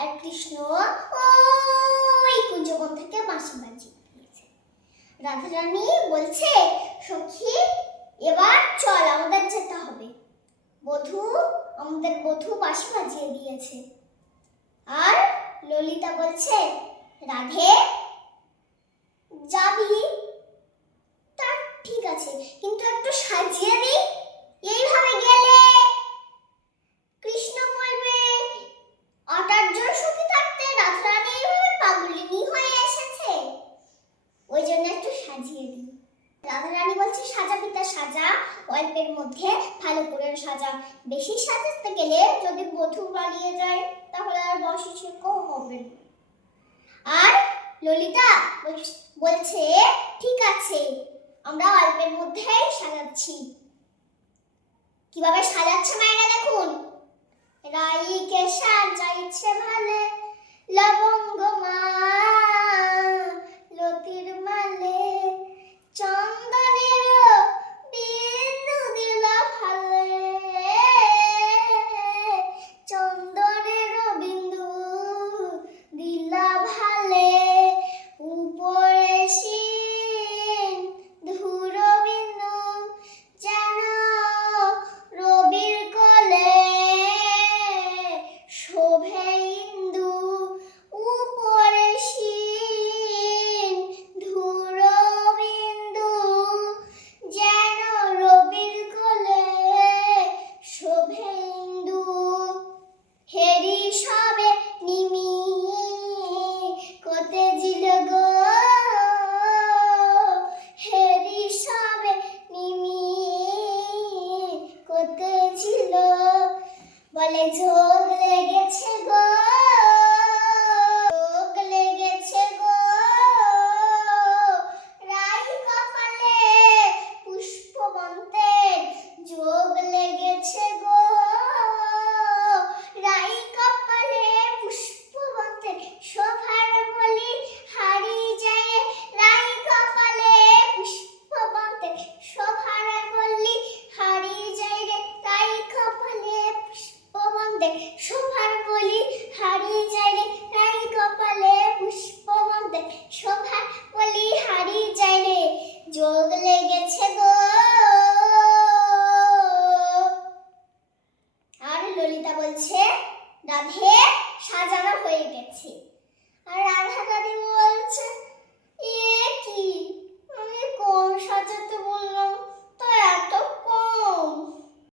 আর কৃষ্ণ ওই কুঞ্জবন থেকে বাঁশি বাজিয়ে দিয়েছে। রাধারানী বলছে, সখী, এবার চল, আমাদের যেতে হবে। বধু, আমাদের বধু বাঁশি বাজিয়ে দিয়েছে। আর ললিতা বলছে, রাধে, যাবি? তা ঠিক আছে, কিন্তু একটু সাজিয়ে দিই এইভাবে গেলে কৃষ্ণ বলবে আটার জন সখী থাকতে রাধারানী এইভাবে পাগলিনী হয়ে এসেছে ওই জন্য একটু সাজিয়ে দিই রাধারানী বলছে, সাজা তা সাজা, অল্পের মধ্যে ভালো করে সাজা। বেশি সাজাতে গেলে যদি বধূ বাড়িয়ে যায়, তাহলে আর বসে শেখও হবে আর ললিতা বলছ- বলছে, ঠিক আছে, আমরা অল্পের মধ্যেই সাজাচ্ছি। কীভাবে সাজাচ্ছে মায়েরা দেখুন കോളേജ് সাজানো হয়ে গেছে। আর রাধা দাদি বলছে এ কি